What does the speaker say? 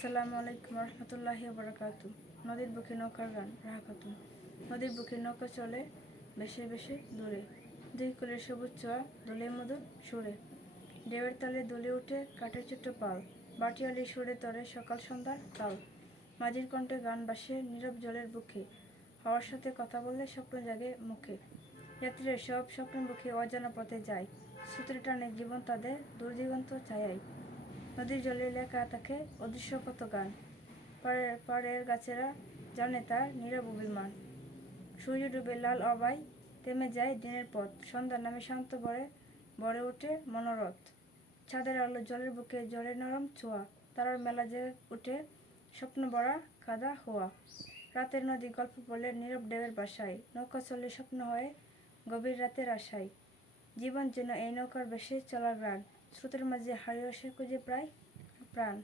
আসসালামু আলাইকুম রহমতুল্লাহি বারাকাতু। নদীর বুকে নৌকার গান রাহা খাতুন। নদীর বুকে নৌকা চলে বেশি বেশি দূরে, দুই কুলের সবুজ চোয়া দোলে মধুর সুরে। ঢেউয়ের তালে দুলে উঠে কাঠের ছোট্ট পাল, বাটিয়ালি সুরে তরে সকাল সন্ধ্যার তাল। মাঝির কণ্ঠে গান বাসে নীরব জলের বুকে, হাওয়ার সাথে কথা বললে স্বপ্ন জাগে মুখে। যাত্রীরা সব স্বপ্নের বুকে অজানা পথে যায়, স্রোতের টানে জীবন তাদের দূরদিগন্ত ছায়ায়। নদীর জলে লেখা থাকে অদৃশ্য কত গান, পাড়ের গাছেরা জানে তার নীরব অভিমান। সূর্য ডুবে লাল অবাই থেমে যায় দিনের পথ, সন্ধ্যা নামে শান্ত ভরে ওঠে মনোরথ। ছাদের আলো জলের বুকে জলের নরম ছোঁয়া, তারার মেলা যে উঠে স্বপ্ন ভরা কাদা হওয়া। রাতের নদী গল্প পড়লে নীরব ঢেউয়ের বাসায়, নৌকা চলে স্বপ্ন হয়ে গভীর রাতের আশায়। জীবন যেন এই নৌকার বেশে চলার গান, স্রোতের মাঝে হারিয়ে আসে খুঁজে প্রায় প্রাণ।